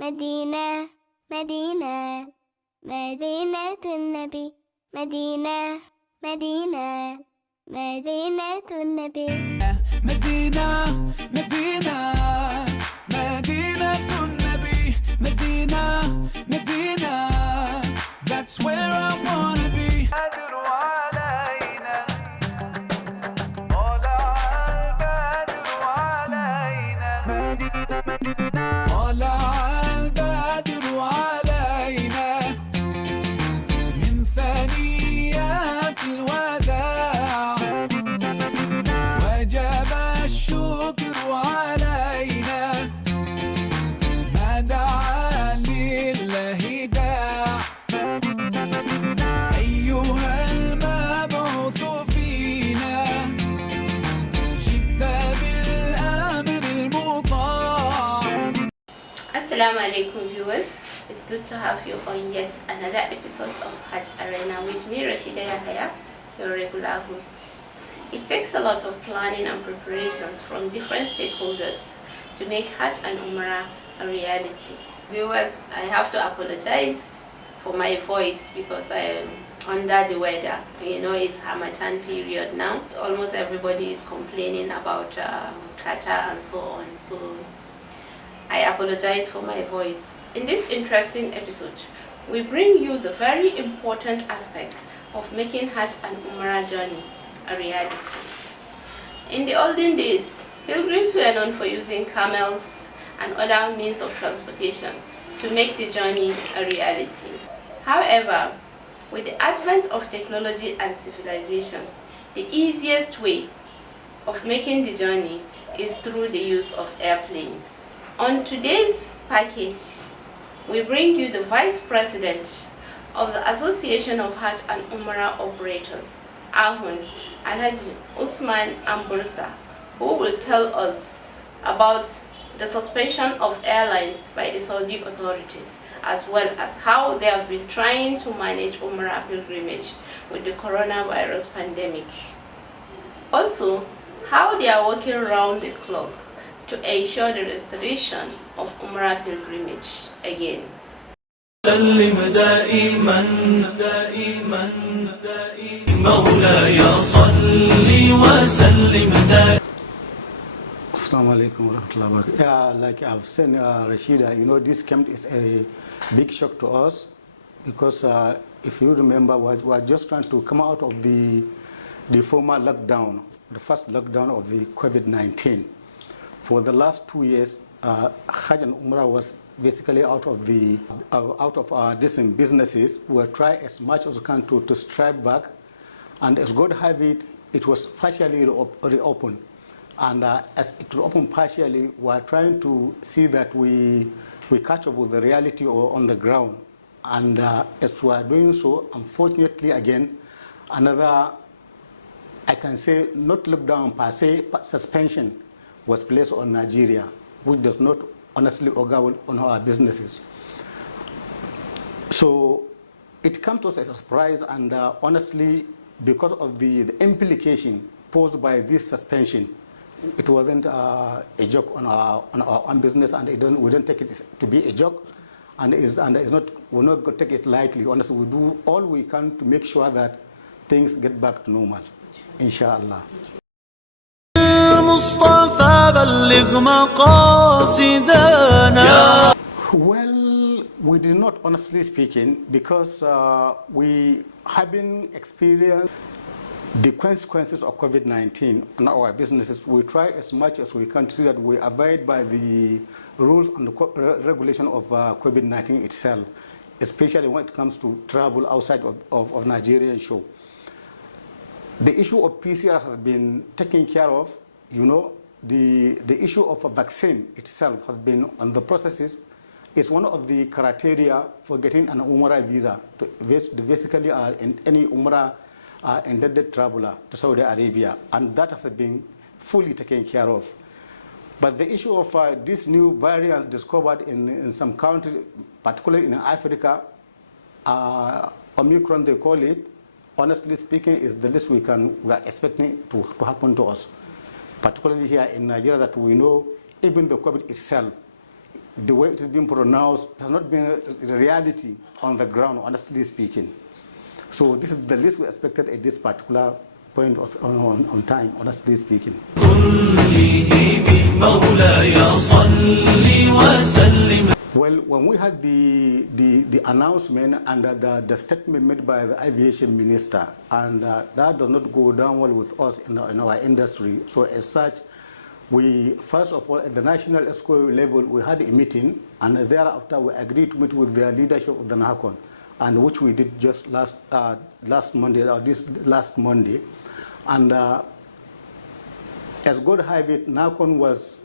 مدينة مدينة مدينة النبي مدينة مدينة مدينة النبي مدينة مدينة مدينة النبي مدينة مدينة That's where I wanna be بدر علينا طلع البدر علينا مدينة مدينة طلع البدر علينا من ثنيات الوداع وجب الشكر علينا ما دعا لله داع أيها المبعوث فينا جئت بالأمر المطاع. Assalamu alaikum viewers, it's good to have you on yet another episode of Hajj Arena with me Rashida Yahaya, your regular host. It takes a lot of planning and preparations from different stakeholders to make Hajj and Umrah a reality. Viewers, I have to apologize for my voice because I am under the weather. You know, it's Hamatan period now. Almost everybody is complaining about Qatar and so on. So I apologize for my voice. In this interesting episode, we bring you the very important aspects of making Hajj and Umrah journey a reality. In the olden days, pilgrims were known for using camels and other means of transportation to make the journey a reality. However, with the advent of technology and civilization, the easiest way of making the journey is through the use of airplanes. On today's package, we bring you the Vice President of the Association of Hajj and Umrah Operators, AHUON, Alhaji Usman Ambursa, who will tell us about the suspension of airlines by the Saudi authorities, as well as how they have been trying to manage Umrah pilgrimage with the coronavirus pandemic. Also, how they are working around the clock to ensure the restoration of Umrah pilgrimage again. سلم دائما دائما مولاي صل وسلم دائما. Assalamu alaikum warahmatullahi wabarakatuh. Yeah, like I've said, Rashida, you know, this camp is a big shock to us because if you remember, we are just trying to come out of the former lockdown, the first lockdown of the COVID-19. For the last 2 years, Hajj and Umrah was basically out of our different businesses. We try as much as we can to strive back, and as God have it, it was partially reopened. And as it reopened partially, we are trying to see that we catch up with the reality on the ground. And as we are doing so, unfortunately, again, another, I can say, not lockdown per se, but suspension was placed on Nigeria, which does not honestly augur well on our businesses. So it comes to us as a surprise, and honestly, because of the implication posed by this suspension, it wasn't a joke on our own business, and we don't take it to be a joke, and we're not going to take it lightly. Honestly, we do all we can to make sure that things get back to normal, inshallah. Well, we did not, honestly speaking, because we haven't experienced the consequences of COVID-19 on our businesses. We try as much as we can to see that we abide by the rules and the regulation of COVID-19 itself, especially when it comes to travel outside of Nigeria and show. The issue of PCR has been taken care of. You know, the issue of a vaccine itself has been on the processes. It's one of the criteria for getting an Umrah visa, to basically any Umrah intended traveler to Saudi Arabia, and that has been fully taken care of. But the issue of this new variants discovered in some countries, particularly in Africa, Omicron they call it, honestly speaking, is the least we are expecting to happen to us. Particularly here in Nigeria, that we know even the COVID itself, the way it is being pronounced has not been a reality on the ground, honestly speaking. So this is the least we expected at this particular point of on time, honestly speaking. Well, when we had the announcement and the statement made by the aviation minister, and that does not go down well with us in our industry. So as such, we, first of all, at the national ESCO level, we had a meeting, and thereafter we agreed to meet with the leadership of the AHUON, and which we did just last Monday, or this last Monday. And as God have it, AHUON was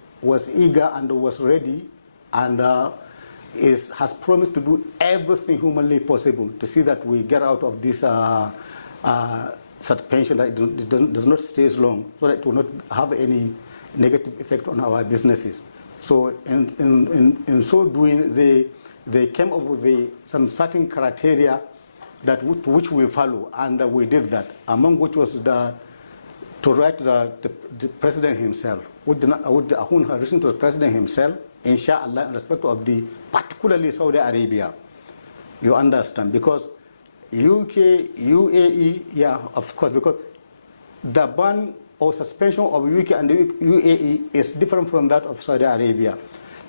eager and was ready, and has promised to do everything humanly possible to see that we get out of this suspension, that it does not stay long, so that it will not have any negative effect on our businesses. So in so doing, they came up with some certain criteria that which we follow, and we did that, among which was to write to the president himself, with the AHUON had written to the president himself, inshallah, in respect of particularly Saudi Arabia. You understand? Because UK, UAE, yeah, of course, because the ban or suspension of UK and the UAE is different from that of Saudi Arabia.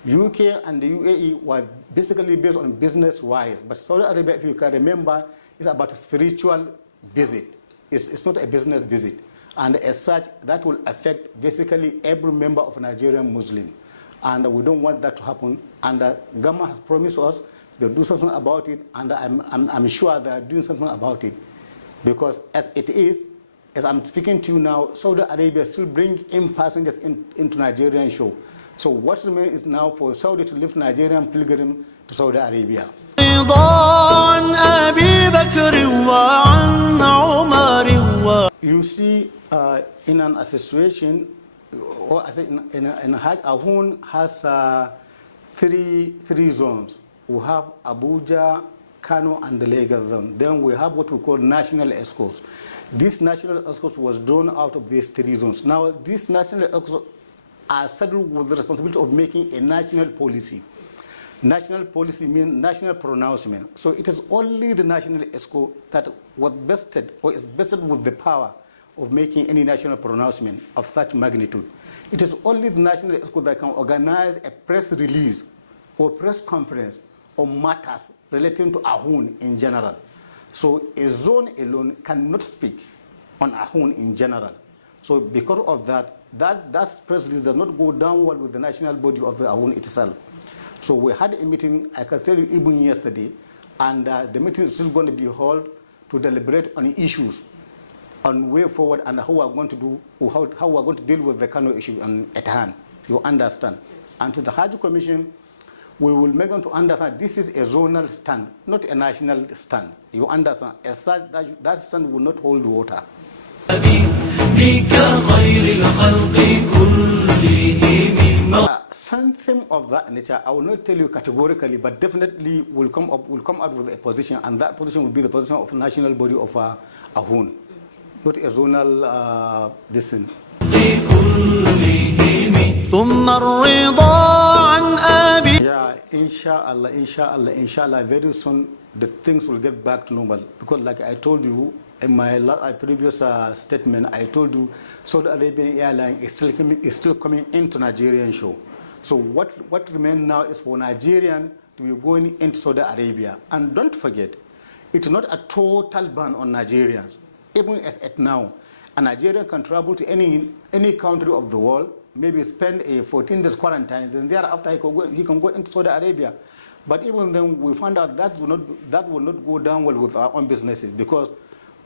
UK and the UAE were basically based on business-wise, but Saudi Arabia, if you can remember, is about a spiritual visit. It's not a business visit. And as such, that will affect basically every member of Nigerian Muslim. And we don't want that to happen. And the government has promised us they'll do something about it, and I'm sure they're doing something about it. Because as it is, as I'm speaking to you now, Saudi Arabia still bring in passengers into Nigerian show. So what remains is now for Saudi to lift Nigerian pilgrim to Saudi Arabia. You see, in an association, or I think in Hajj, AHUON has three zones. We have Abuja, Kano, and the Lagos zone. Then we have what we call national escorts. This national escorts was drawn out of these three zones. Now, these national escorts are saddled with the responsibility of making a national policy. National policy means national pronouncement. So it is only the national escort that was vested or is vested with the power of making any national pronouncement of such magnitude. It is only the national escort that can organize a press release or press conference on matters relating to AHUON in general. So a zone alone cannot speak on AHUON in general. So because of that press release does not go down well with the national body of the AHUON itself. So we had a meeting, I can tell you, even yesterday, and the meeting is still going to be held to deliberate on issues, on way forward, and how we are going to do, how we are going to deal with the Kano issue at hand. You understand? And to the Hajj Commission, we will make them to understand this is a zonal stand, not a national stand. You understand? As such, that stand will not hold water. Something of that nature, I will not tell you categorically, but definitely will come out with a position, and that position will be the position of national body of AHUON, not a zonal decision. Yeah, inshallah, very soon the things will get back to normal. Because like I told you in my previous statement, I told you Saudi Arabian Airlines is still coming into Nigerian show. So what remains now is for Nigerian to be going into Saudi Arabia. And don't forget, it's not a total ban on Nigerians. Even as at now, a Nigerian can travel to any country of the world, maybe spend a 14 days quarantine, then thereafter he can go into Saudi Arabia. But even then, we found out that will not go down well with our own businesses, because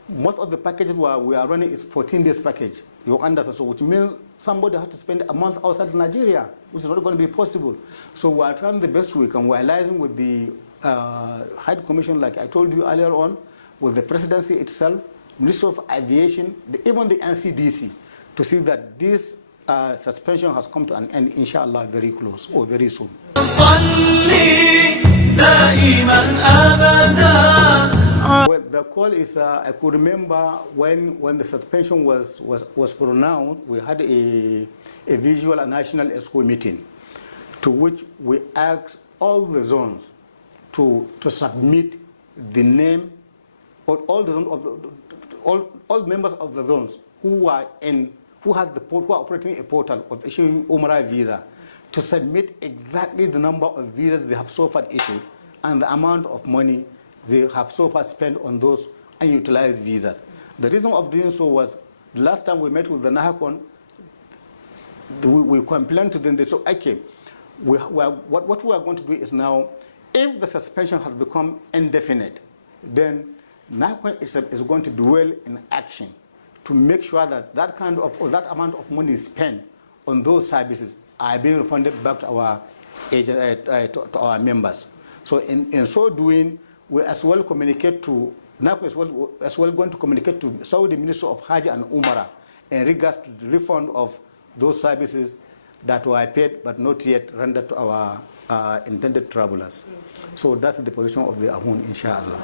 most of the packages we are running is 14 days package. You understand? So which means somebody has to spend a month outside Nigeria, which is not going to be possible. So we are trying the best we can. We are liaising with the High Commission, like I told you earlier on, with the presidency itself, Ministry of Aviation, even the NCDC, to see that this suspension has come to an end, inshallah, very close or very soon. Well, the call is, I could remember when the suspension was pronounced, we had a visual and national ESCO meeting. to which we ask all the zones to submit the name of all the zones all members of the zones who are operating a portal of issuing Umrah visa to submit exactly the number of visas they have so far issued and the amount of money they have so far spent on those unutilized visas. The reason of doing so was the last time we met with the AHUON, we complained to them. They said, okay, what we are going to do is now, if the suspension has become indefinite, then AHUON is going to dwell in action to make sure that that amount of money spent on those services are being refunded back to our to our members. So in so doing, we as well communicate to NAHUON as well going to communicate to Saudi Ministry of Hajj and Umrah in regards to the refund of those services that were paid but not yet rendered to our intended travelers. So that's the position of the AHUON, inshallah.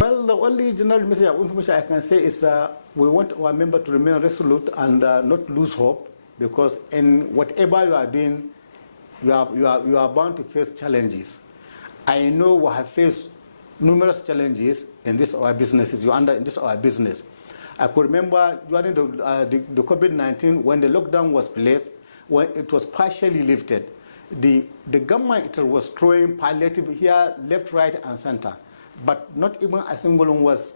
Well, the only general message of information I can say is we want our members to remain resolute and not lose hope, because in whatever you are doing, you are bound to face challenges. I know we have faced numerous challenges in this our businesses. In this our business. I could remember during the COVID-19 when the lockdown was placed, when it was partially lifted, the government was throwing palliative here, left, right, and center, but not even a single one was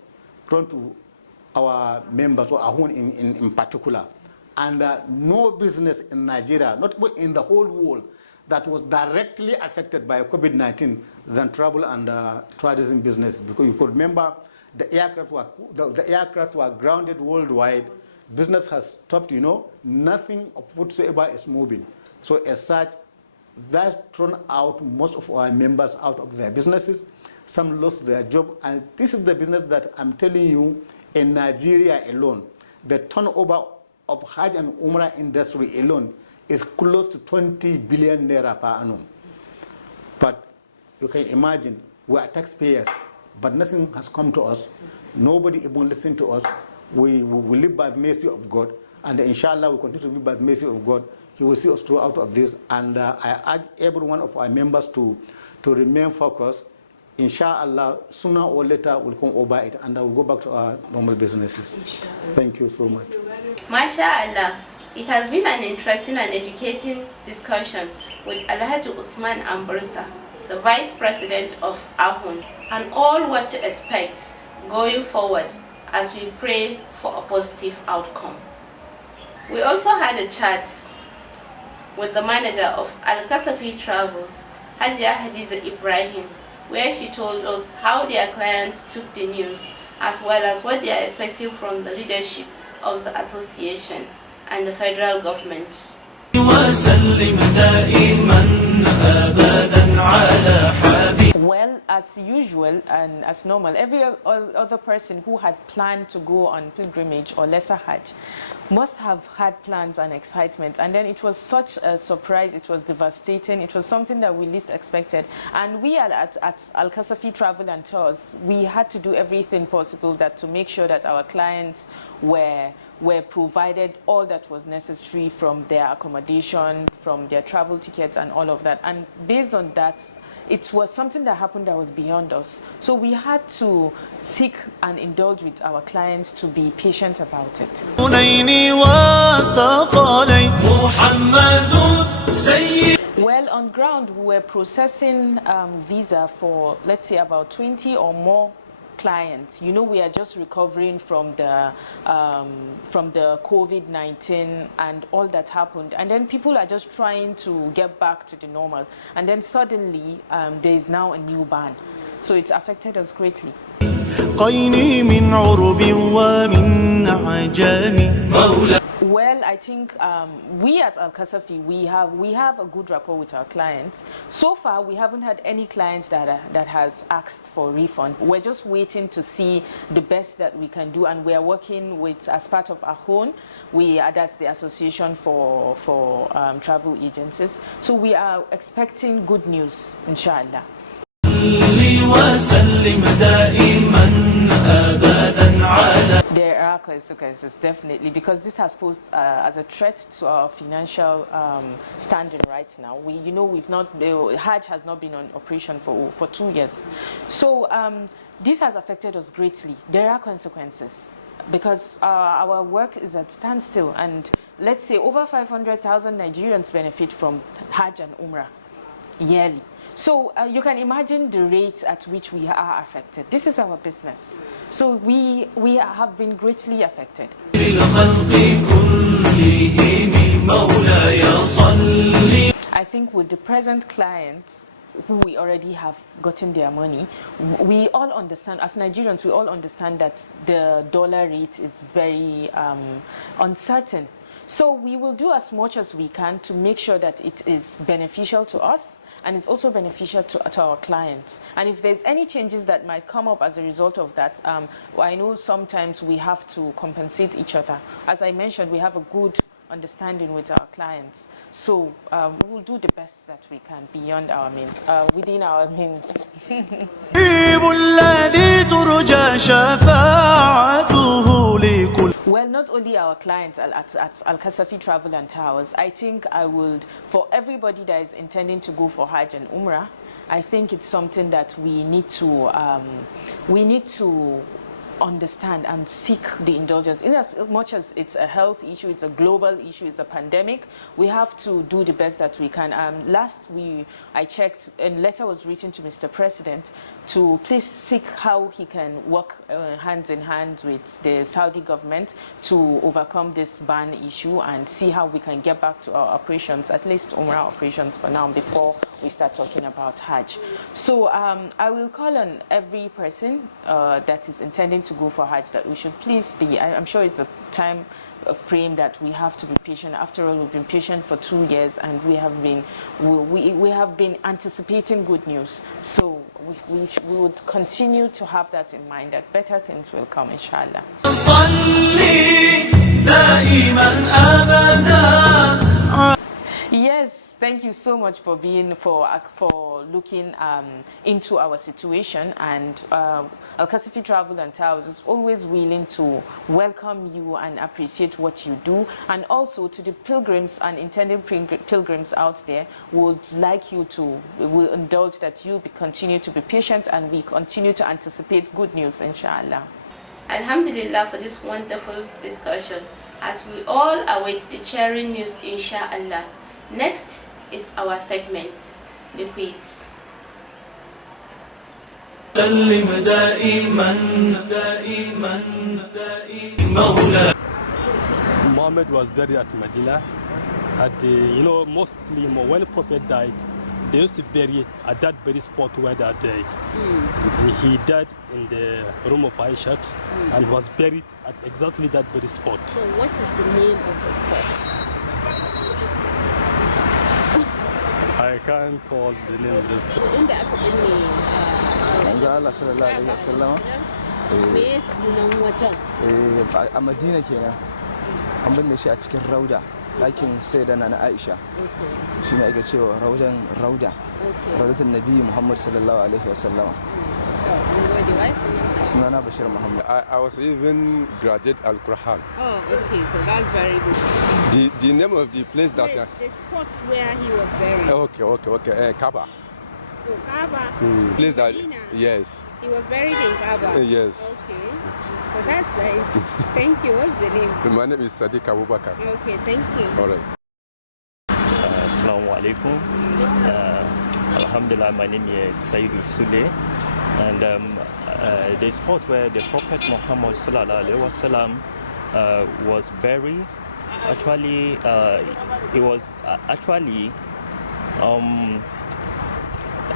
thrown to our members or AHUON in particular. And no business in Nigeria, not in the whole world, that was directly affected by COVID-19 than travel and tourism business. Because you could remember the aircraft were grounded worldwide. Business has stopped, nothing of whatsoever is moving. So as such, that thrown out most of our members out of their businesses. Some lost their job. And this is the business that I'm telling you, in Nigeria alone, the turnover of Hajj and Umrah industry alone is close to 20 billion naira per annum. But you can imagine, we are taxpayers, but nothing has come to us. Nobody even listened to us. We live by the mercy of God, and inshallah we continue to live by the mercy of God. He will see us through out of this, and I urge every one of our members to remain focused. Inshallah, sooner or later we'll come over it, and we'll go back to our normal businesses. Inshallah. Thank you so much. MashaAllah, it has been an interesting and educating discussion with Alhaji Usman Ambursa, the Vice President of AHUON, and all what to expect going forward as we pray for a positive outcome. We also had a chat with the manager of Al-Kasafi Travels, Hajia Hadiza Ibrahim, where she told us how their clients took the news, as well as what they are expecting from the leadership of the association and the federal government. Well, as usual and as normal, every other person who had planned to go on pilgrimage or lesser Hajj must have had plans and excitement, and then it was such a surprise. It was devastating. It was something that we least expected, and we at Al-Kasafi Travel and Tours, we had to do everything possible to make sure that our clients were provided all that was necessary, from their accommodation, from their travel tickets and all of that. And based on that, it was something that happened that was beyond us. So we had to seek and indulge with our clients to be patient about it. Well, on ground, we were processing visa for, let's say, about 20 or more clients. We are just recovering from the COVID-19 and all that happened, and then people are just trying to get back to the normal, and then suddenly there is now a new ban, so it's affected us greatly. Well, I think we at Al-Kasafi, we have a good rapport with our clients. So far, we haven't had any clients that has asked for refund. We're just waiting to see the best that we can do, and we are working with, as part of AHUON, that's the Association for Travel Agencies. So we are expecting good news, inshallah. وسلم دائما أبدا على. There are consequences, definitely, because this has posed as a threat to our financial standing right now. Hajj has not been on operation for 2 years. So this has affected us greatly. There are consequences because our work is at standstill, and let's say over 500,000 Nigerians benefit from Hajj and Umrah yearly. So you can imagine the rate at which we are affected. This is our business. So we have been greatly affected. I think with the present clients who we already have gotten their money, we all understand, as Nigerians, we all understand that the dollar rate is very uncertain. So we will do as much as we can to make sure that it is beneficial to us and it's also beneficial to our clients. And if there's any changes that might come up as a result of that, I know sometimes we have to compensate each other. As I mentioned, we have a good understanding with our clients. So we will do the best that we can beyond our means, within our means. Well, not only our clients at Al-Kasafi Travel and Towers, I think I would, for everybody that is intending to go for Hajj and Umrah, I think it's something that we need to understand and seek the indulgence. In as much as it's a health issue, it's a global issue, it's a pandemic, we have to do the best that we can. I checked, a letter was written to Mr. President to please seek how he can work hands in hand with the Saudi government to overcome this ban issue and see how we can get back to our operations, at least Umrah operations for now, before we start talking about Hajj. So I will call on every person that is intending to go for Hajj that we should please be, I'm sure it's a time frame that we have to be patient. After all, we've been patient for 2 years and we have been anticipating good news. So we would continue to have that in mind, that better things will come, inshallah. Yes, thank you so much for looking into our situation, and Al-Kasafi Travel and Towers is always willing to welcome you and appreciate what you do. And also to the pilgrims and intended pilgrims out there, would like you to, will indulge that you continue to be patient and we continue to anticipate good news, inshallah. Alhamdulillah for this wonderful discussion, as we all await the cheering news, inshallah. Next is our segment, the quiz. Muhammad was buried at Medina. Mostly when the Prophet died, they used to bury at that very spot where they died. He died in the room of Aisha and was buried at exactly that very spot. So what is the name of the spot? I can't call the name of this spot. Inda aka binne manzo Allah sallallahu alaihi wasallam me sunan wajen? A Madina kenan. An binne shi a cikin Rauda, ɗakin Sayyidina na Aisha. Shine ake cewa Rauda. Raudatul Nabi Muhammad sallallahu alaihi wasallam. Sunana Bashir Muhammad. I was even graduate Al-Quran. Oh, okay, so that's very good. The name of the place that... The spot where he was buried. Okay. Kaaba. Oh, Kaaba. Place that... Medina. Yes. He was buried in Kaaba. Yes. Okay. So that's nice. Thank you. What's the name? My name is Sadiq Abubakar. Okay, thank you. All right. Assalamu alaikum. Alhamdulillah, my name is Sayyidu Sule, and the spot where the Prophet Muhammad sallallahu alaihi wasallam was buried, actually, it was actually.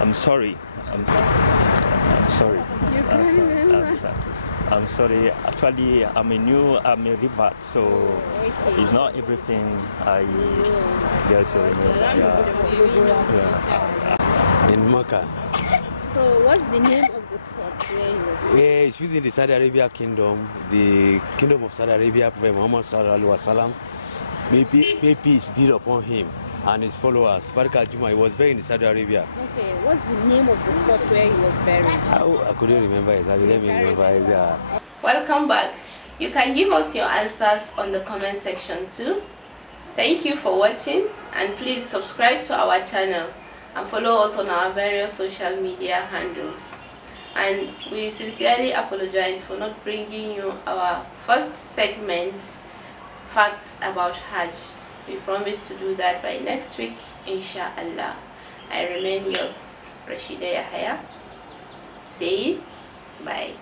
I'm sorry. I'm sorry. You can't remember. I'm sorry. Actually, I'm a revert, so Okay. it's not everything I get to remember. In Mecca. So what's the name of the spot where he was? It's within the Saudi Arabia kingdom, the kingdom of Saudi Arabia. Prophet Muhammad sallallahu alaihi wasallam, may peace be upon him. and his followers. Barka Juma, he was buried in Saudi Arabia. Okay, what's the name of the spot where he was buried? I couldn't remember exactly. Let me remember. Yeah. Welcome back. You can give us your answers on the comment section too. Thank you for watching, and please subscribe to our channel and follow us on our various social media handles. And we sincerely apologize for not bringing you our first segment, facts about Hajj. We promise to do that by next week, inshallah. I remain yours, Rashida Yahya. Say bye.